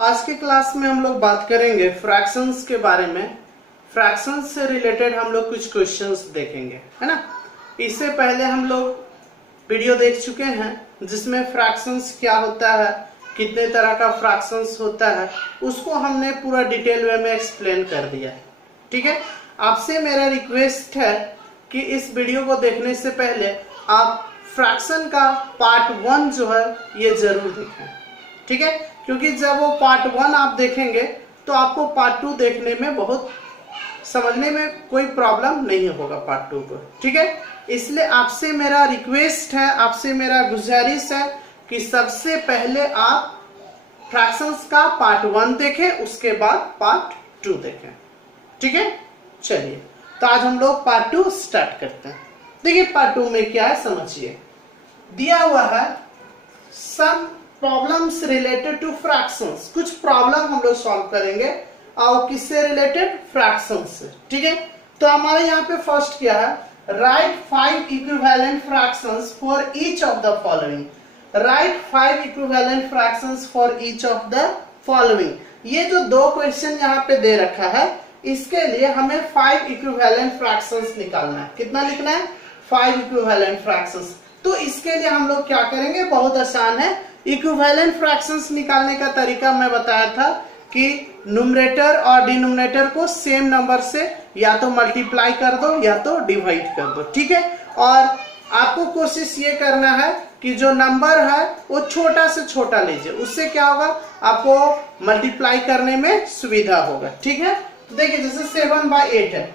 आज के क्लास में हम लोग बात करेंगे फ्रैक्शंस के बारे में। फ्रैक्शंस से रिलेटेड हम लोग कुछ क्वेश्चंस देखेंगे, है ना। इससे पहले हम लोग वीडियो देख चुके हैं जिसमें फ्रैक्शंस क्या होता है, कितने तरह का फ्रैक्शंस होता है, उसको हमने पूरा डिटेल वे में एक्सप्लेन कर दिया है। ठीक है, आपसे मेरा रिक्वेस्ट है कि इस वीडियो को देखने से पहले आप फ्रैक्शन का पार्ट 1 जो है ये जरूर देखें। ठीक है, क्योंकि जब वो पार्ट 1 आप देखेंगे तो आपको पार्ट 2 देखने में बहुत समझने में कोई प्रॉब्लम नहीं होगा पार्ट 2 को। ठीक है, इसलिए आपसे मेरा रिक्वेस्ट है, आपसे मेरा गुजारिश है कि सबसे पहले आप फ्रैक्शंस का पार्ट 1 देखें, उसके बाद पार्ट 2 देखें। ठीक है, चलिए तो आज हम लोग पार्ट 2 स्टार्ट करते हैं। देखिए पार्ट 2 में क्या है समझिए। दिया हुआ है some problems related to fractions. कुछ प्रॉब्लम हम लोग सॉल्व करेंगे और किससे रिलेटेड, फ्रैक्शंस से। ठीक है, तो हमारे यहाँ पे फर्स्ट क्या है, right 5 equivalent fractions for each of the following. Right 5 equivalent fractions for each of the following. ये जो दो क्वेश्चन यहाँ पे दे रखा है, इसके लिए हमें 5 इक्विवेलेंट फ्रैक्शंस निकालना है। कितना लिखना है, 5 इक्विवेलेंट फ्रैक्शंस। तो इसके लिए हम लोग क्या करेंगे, बहुत आसान है। इक्विवेलेंट फ्रैक्शंस निकालने का तरीका मैं बताया था कि न्यूमरेटर और डिनोमिनेटर को सेम नंबर से या तो मल्टीप्लाई कर दो या तो डिवाइड कर दो। ठीक है, और आपको कोशिश ये करना है कि जो नंबर है वो छोटा से छोटा लीजिए, उससे क्या होगा, आपको मल्टीप्लाई करने में सुविधा होगा। ठीक है, तो देखिए जैसे 7/8 है,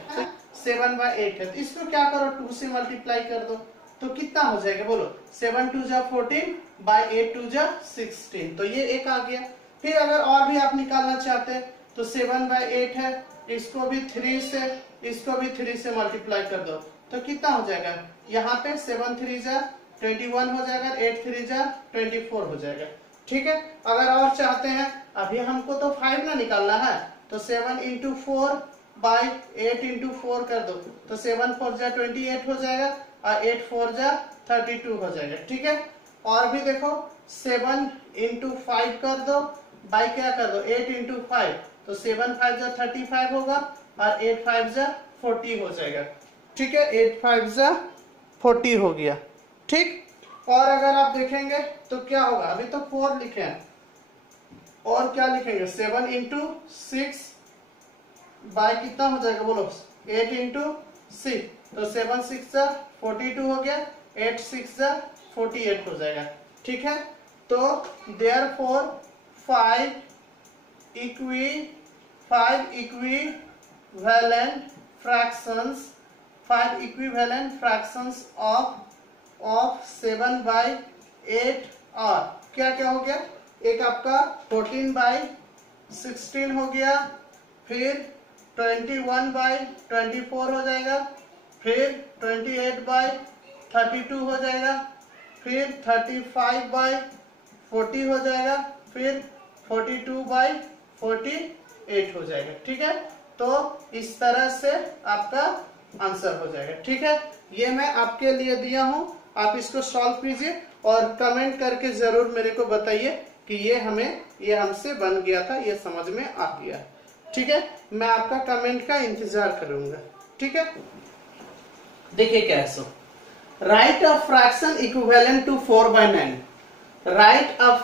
7/8 है, तो इसको क्या करो, 2 से मल्टीप्लाई कर दो तो कितना हो जाएगा, बोलो 7 2 जा 14 बाई 8 2 जा 16। तो ये एक आ गया। फिर अगर और भी आप निकालना चाहते हैं तो 7/8 है, इसको भी 3 से, इसको भी 3 से मल्टीप्लाई कर दो तो कितना हो जाएगा, यहाँ पे 7 3 जा 21 हो जाएगा, 8 3 जा 24 हो जाएगा। ठीक है, अगर और चाहते हैं, अभी हमको तो 5 ना निकालना है, तो 7 इंटू 4 बाई 8 इंटू 4 कर दो तो 7 4 जा 28 हो जाएगा और 8 4 जा 32 हो जाएगा। ठीक है, और भी देखो 7 इंटू 5 कर दो बाई क्या कर दो 8 इंटू 5, तो 7 5 जा 35 होगा और 8 5 जा 40 हो जाएगा। ठीक है, 8 5 जा 40 हो गया। ठीक, और अगर आप देखेंगे तो क्या होगा, अभी तो 4 लिखे हैं और क्या लिखेंगे, 7 इंटू 6 बाई कितना हो जाएगा, बोलो 8 इंटू 6, तो 7 6 जा 42 हो गया, 8 6 जा 48 हो जाएगा। ठीक है, तो therefore 5 equivalent fractions of 7/8 और क्या क्या हो गया, एक आपका 14/16 हो गया, फिर 21/24 हो जाएगा, फिर 28/32 हो जाएगा, फिर 35/40 हो जाएगा, फिर 42/48 हो जाएगा। ठीक है, तो इस तरह से आपका आंसर हो जाएगा। ठीक है, ये मैं आपके लिए दिया हूं, आप इसको सॉल्व कीजिए और कमेंट करके जरूर मेरे को बताइए कि ये हमसे बन गया था, ये समझ में आ गया। ठीक है, मैं आपका कमेंट का इंतजार करूंगा। ठीक है, देखिए क्या है, so write a fraction equivalent to 4/9। Write a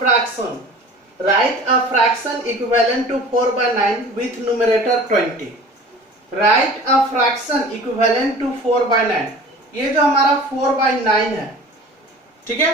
fraction equivalent to 4/9 with numerator 20। Write a fraction equivalent to 4/9, ये जो हमारा 4/9 है। ठीक है,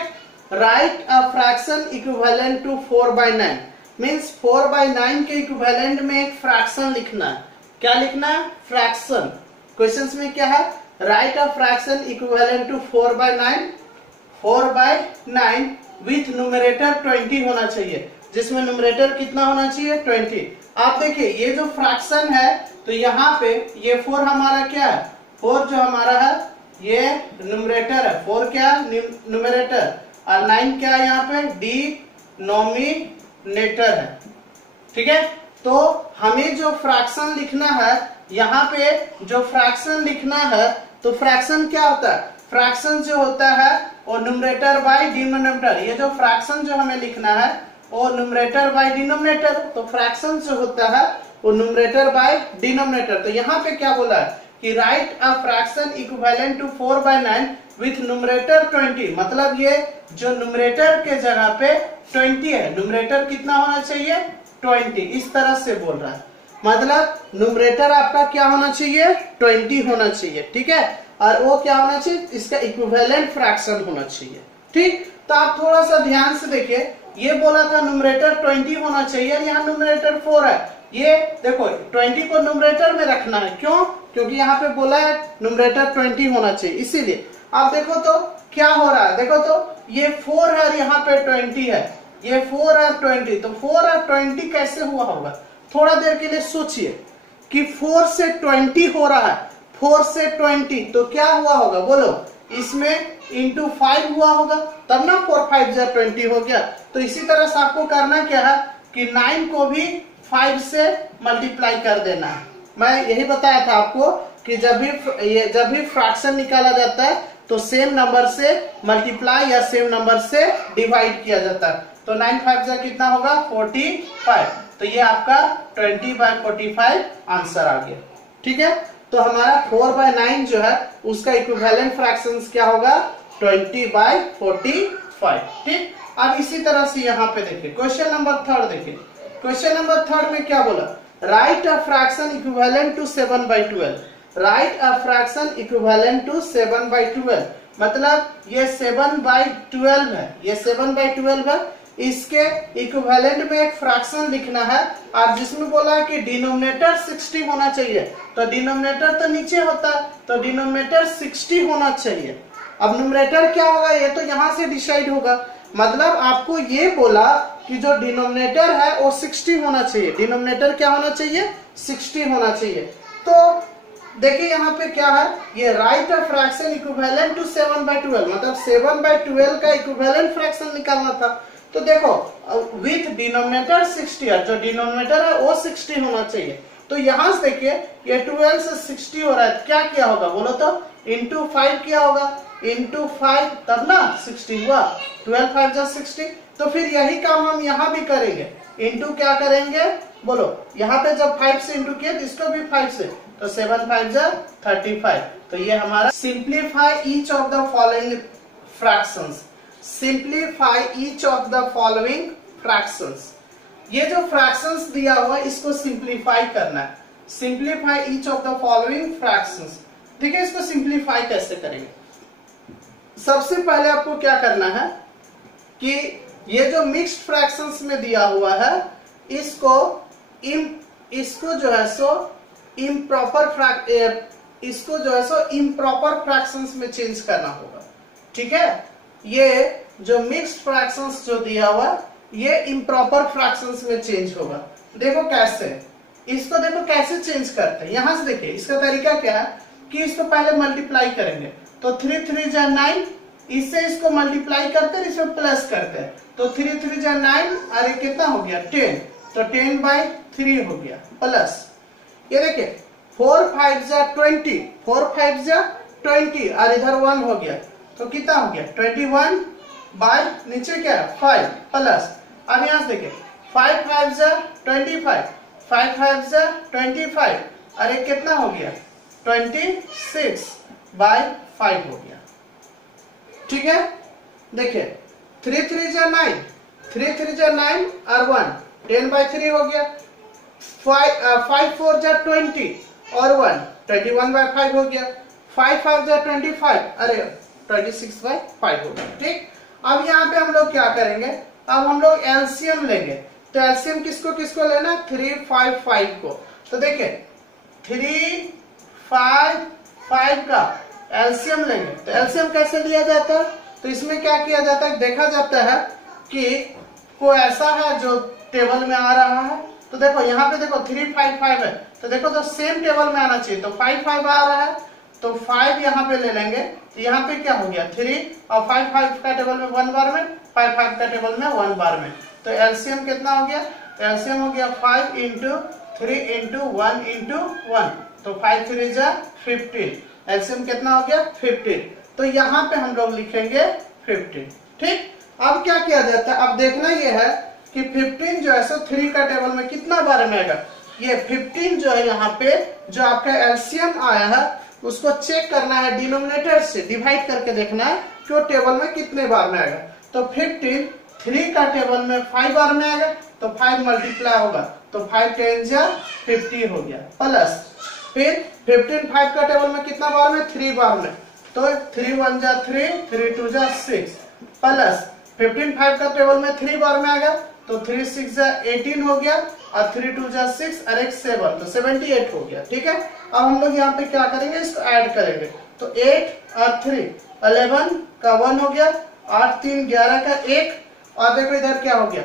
write a fraction equivalent to 4/9 means 4/9 के इक्विवेलेंट में एक फ्रैक्शन लिखना है। क्या लिखना है, फ्रैक्शन। क्वेश्चंस में क्या है, write a fraction equivalent to 4/9 with numerator 20 होना चाहिए, जिसमें न्यूमरेटर कितना होना चाहिए, 20। आप देखिए ये जो फ्रैक्शन है, तो यहाँ पे ये 4 हमारा क्या है, 4 जो हमारा है ये न्यूमरेटर है, 4 क्या न्यूमरेटर, और 9 क्या है यहाँ पे, डिनोमिनेटर है। ठीक है, तो हमें जो फ्रैक्शन लिखना है, यहाँ पे जो फ्रैक्शन लिखना है, तो फ्रैक्शन क्या होता है, फ्रैक्शन जो होता है वो न्यूमरेटर बाय डिनोमिनेटर। ये जो फ्रैक्शन जो हमें लिखना है और न्यूमरेटर बाय डिनोमिनेटर, तो फ्रैक्शन जो होता है वो न्यूमरेटर बाय डिनोमिनेटर। तो यहाँ पे क्या बोला है कि write a fraction equivalent to 4/9 with numerator 20, मतलब ये जो न्यूमरेटर के जगह पे 20 है, न्यूमरेटर कितना होना चाहिए 20, इस तरह से बोल रहा है। मतलब न्यूमरेटर आपका क्या होना चाहिए 20 होना चाहिए, ठीक है, और वो क्या होना चाहिए इसका इक्विवेलेंट फ्रैक्शन होना चाहिए। ठीक, तो आप थोड़ा सा ध्यान से देखिए, ये बोला था न्यूमरेटर 20 होना चाहिए और यहाँ न्यूमरेटर 4 है। ये देखो 20 को न्यूमरेटर में रखना है, क्यों? क्योंकि यहाँ पे बोला है न्यूमरेटर 20 होना चाहिए, इसीलिए। आप देखो तो क्या हो रहा है, देखो तो ये 4 है और यहाँ पे 20 है, ये 4 और 20, तो 4 और 20 कैसे हुआ होगा? थोड़ा देर के लिए सोचिए कि 4 से 20 हो रहा है, 4 से 20, तो क्या हुआ होगा बोलो? इसमें इंटू 5 हुआ होगा, तब ना 4 5 जा 20 हो गया। तो इसी तरह से आपको करना क्या है कि 9 को भी 5 से मल्टीप्लाई कर देना है। मैं यही बताया था आपको कि जब भी फ्रैक्शन निकाला जाता है तो सेम नंबर से मल्टीप्लाई या सेम नंबर से डिवाइड किया जाता है। तो 9 5 जा कितना होगा 45, तो ये आपका 20/45 आंसर आ गया। ठीक है, तो हमारा 4/9 जो है उसका इक्विवेलेंट फ्रैक्शंस क्या होगा 20/45। ठीक, अब इसी तरह से यहाँ पे देखिए क्वेश्चन नंबर 3 देखिए। क्वेश्चन नंबर 3 में क्या बोला? Write a fraction equivalent to 7/12। Write a fraction equivalent to 7/12, मतलब ये 7/12 है, ये 7/12 है, इसके इक्विवेलेंट में एक फ्रैक्शन लिखना है। और जिसमें बोला है कि डिनोमिनेटर 60 होना चाहिए, तो डिनोमिनेटर तो नीचे होता है, तो डिनोमिनेटर 60 होना चाहिए। अब न्यूमरेटर क्या होगा ये तो यहाँ से डिसाइड होगा, मतलब आपको ये बोला कि जो डिनोमिनेटर है वो 60 होना चाहिए। डिनोमिनेटर क्या होना चाहिए 60 होना चाहिए। तो देखिए यहाँ पे क्या है, ये write a fraction equivalent to 7/12, मतलब 7/12 का इक्विवेलेंट फ्रैक्शन निकालना था। तो देखो विथ डिनोमिनेटर 60, और जो डिनोमिनेटर है वो 60 होना चाहिए। तो यहाँ से देखिए ये 12 से 60 हो रहा है, क्या किया होगा बोलो तो? इंटू 5 किया होगा, इंटू 5 तब ना 60 हुआ, 12 5 जा 60। तो फिर यही काम हम यहाँ भी करेंगे, इंटू क्या करेंगे बोलो? यहाँ पे जब 5 से इंटू किया तो इसको भी 5 से, तो 7 5 जा 35। तो ये हमारा simplify each of the following fractions. Simplify each of the following fractions, ये जो फ्रैक्शंस दिया हुआ इसको सिंप्लीफाई करना है। Simplify each of the following fractions, ठीक है। इसको सिंप्लीफाई कैसे करेंगे? सबसे पहले आपको क्या करना है कि ये जो मिक्स्ड फ्रैक्शंस में दिया हुआ है इसको जो है सो इम्प्रॉपर फ्रैक्शंस में चेंज करना होगा, ठीक है। ये जो मिक्स्ड फ्रैक्शंस जो दिया हुआ ये इम्प्रॉपर फ्रैक्शंस में चेंज होगा। देखो कैसे, इसको देखो कैसे चेंज करते हैं। यहां से देखिए इसका तरीका क्या है कि इसको पहले मल्टीप्लाई करेंगे, तो 3 3 जा 9, इससे इसको मल्टीप्लाई करते हैं, इसमें प्लस करते हैं, तो 3 3 जा 9, और ये कितना हो गया 10, तो 10/3 हो गया प्लस। ये देखिए 4 5 जा 20, 4 5 जा 20, और इधर 1 हो गया, तो कितना हो गया 21 बाय नीचे क्या है 5 प्लस। अब यहां से देखिए 5 5 जा 25, 5 5 जा 25, और ये कितना हो गया 26/5 हो गया, ठीक है। देखिए 3 3 जा 9, 3 3 जा 9 और 1, 10/3 हो गया। 5 4 जा 20 और 1, 21/5 हो गया। 5 5 जा 25, अरे 26/5 हो गया, ठीक। अब यहाँ पे हम लोग क्या करेंगे, अब हम लोग एलसीएम लेंगे। तो एलसीएम किसको किसको लेना? 3 5 5 को। तो देखिए 3 5 5 का एलसीएम लेंगे। तो एलसीएम कैसे लिया जाता है? तो इसमें क्या किया जाता है, देखा जाता है कि कोई ऐसा है जो टेबल में आ रहा है। तो देखो यहाँ पे देखो 3 5 5 है, तो देखो तो सेम टेबल में आना चाहिए। तो 5 5 आ रहा है, तो 5 यहाँ पे ले लेंगे। तो यहाँ पे क्या हो गया 3, और 5 5 का टेबल में 1 बार में, 5 5 का टेबल में 1 बार में। तो एलसीएम कितना हो गया? एलसीएम हो गया 5 × 3 × 1 × 1, तो 5 3 जा 15। एलसीएम कितना हो गया 15। तो यहाँ पे हम लोग लिखेंगे 15, ठीक। अब क्या किया जाता है, अब देखना ये है कि 15 जो है सो 3 का टेबल में कितना बार में आएगा। ये 15 जो है यहाँ पे जो आपका एलसीएम आया है उसको चेक करना है, डिनोमिनेटर से डिवाइड करके देखना है कि वो टेबल में कितने बार में आएगा। तो 15 3 का टेबल में 5 बार में आएगा, तो 5 मल्टीप्लाई होगा, तो 5 10 जा 50 हो गया, प्लस फिर 15 5 का टेबल में कितना बार में 3 बार में, तो 3 1 जा 3 3 2 जा 6, प्लस 15 5 का टेबल में 3 बार में आएगा, तो 3 6 जा 18 हो गया, और 3 2 जा 6 और 1 7, तो 78 हो गया। ठीक है, अब हम लोग यहाँ पे क्या करेंगे, इसको ऐड करेंगे, तो 8 और 3 11 का 1 हो गया, 8 3 11 का 1, और देखो इधर क्या हो गया,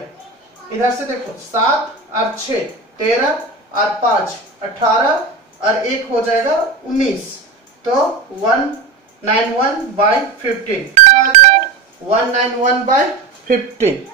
इधर से देखो 7 और 6 13 और 5 18 और 1 हो जाएगा 19, तो 191/15, 191/15।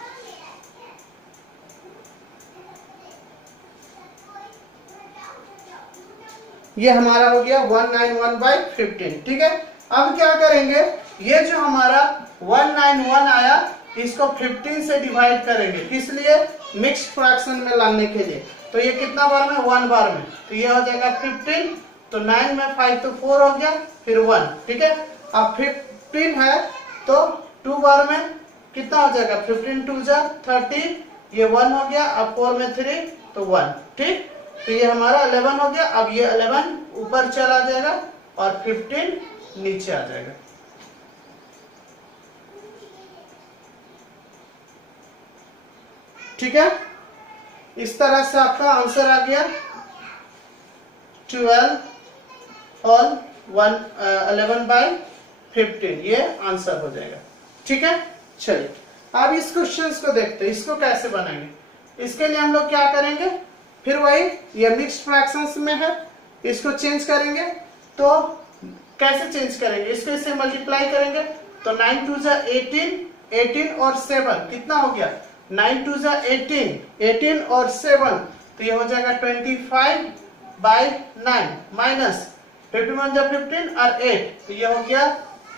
ये हमारा हो गया 191/15। ठीक है, अब क्या करेंगे, ये जो हमारा 191 आया इसको 15 से डिवाइड करेंगे, किस लिए, मिक्स फ्रैक्शन में लाने के लिए। तो ये कितना बार में, 1 बार में, तो ये हो जाएगा 15, तो 9 में 5 तो 4 हो गया, फिर 1। ठीक है, अब 15 है तो 2 बार में कितना हो जाएगा, 15 2 जा 30, ये 1 हो गया, अब 4 में 3 तो 1। ठीक, तो ये हमारा 11 हो गया, अब ये 11 ऊपर चला जाएगा और 15 नीचे आ जाएगा। ठीक है, इस तरह से आपका आंसर आ गया 11/15, ये आंसर हो जाएगा। ठीक है, चलिए अब इस क्वेश्चन को देखते हैं, इसको कैसे बनाएंगे। इसके लिए हम लोग क्या करेंगे, फिर वही ये मिक्स्ड फ्रैक्शंस में है, इसको चेंज करेंगे। तो कैसे चेंज करेंगे, इसको इससे मल्टीप्लाई करेंगे, तो 9 2 जा 18, 18 और 7 कितना हो गया, 9 2 जा 18, 18 और 7, तो ये हो जाएगा 25/9 माइनस 51 जा 15 और 8, तो ये हो गया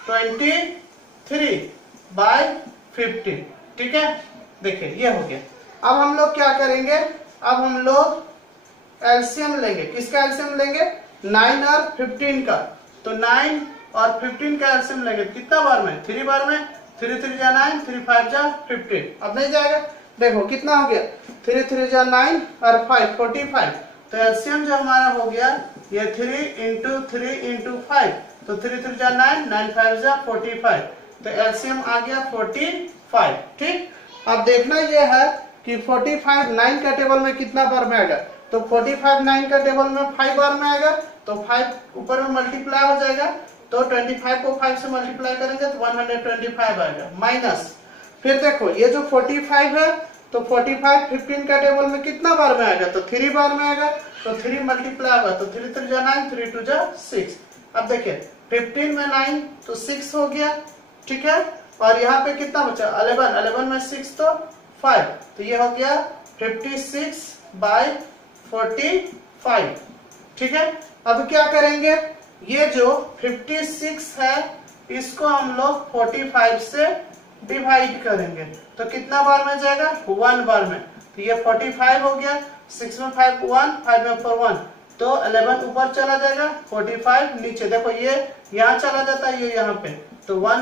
23/15। ठीक है, देखिए ये हो गया। अब हम लोग क्या करेंगे, अब हम लोग एलसीएम लेंगे, किसका एलसीएम लेंगे, 9 और 15 का, तो 9 और 15 का एलसीएम लेंगे, कितना बार में, 3 बार में, 3 3 जा 9, 3 5 जा 15, अब नहीं जाएगा, देखो कितना हो गया, 3 3 जा 9 और 5 45, तो एलसीएम जो हमारा हो गया ये 3 × 3 × 5, तो 3 3 जा 9, 9 5 जा 45, तो एलसीएम आ गया 45। ठीक, अब देखना ये है कि 45 9 का टेबल में कितना बार में आएगा, तो 45 9 का टेबल में 5 बार में आएगा, तो 5 ऊपर में मल्टीप्लाई हो जाएगा, तो 25 को 5 से मल्टीप्लाई करेंगे तो 125 आएगा, माइनस फिर देखो ये जो 45 है, तो 45 15 का टेबल में कितना बार में आएगा, तो 3 बार में आएगा, तो 3 मल्टीप्लाई होगा, तो 3 3 जा 9, 3 2 जा 6। अब देखिए 15 में 9 तो 6 हो गया। ठीक है, और यहाँ पे कितना बचा, 11, 11 में 6 तो 5, तो ये हो गया 56/45। ठीक है, अब क्या करेंगे, ये जो 56 है इसको हम लोग 45 से डिवाइड करेंगे, तो कितना बार में जाएगा, 1 बार में, तो ये 45 हो गया, 6 में 5 1, 5 में 4 1, तो 11 ऊपर चला जाएगा, 45 नीचे, देखो ये यहाँ चला जाता है, ये यहाँ पे, तो 1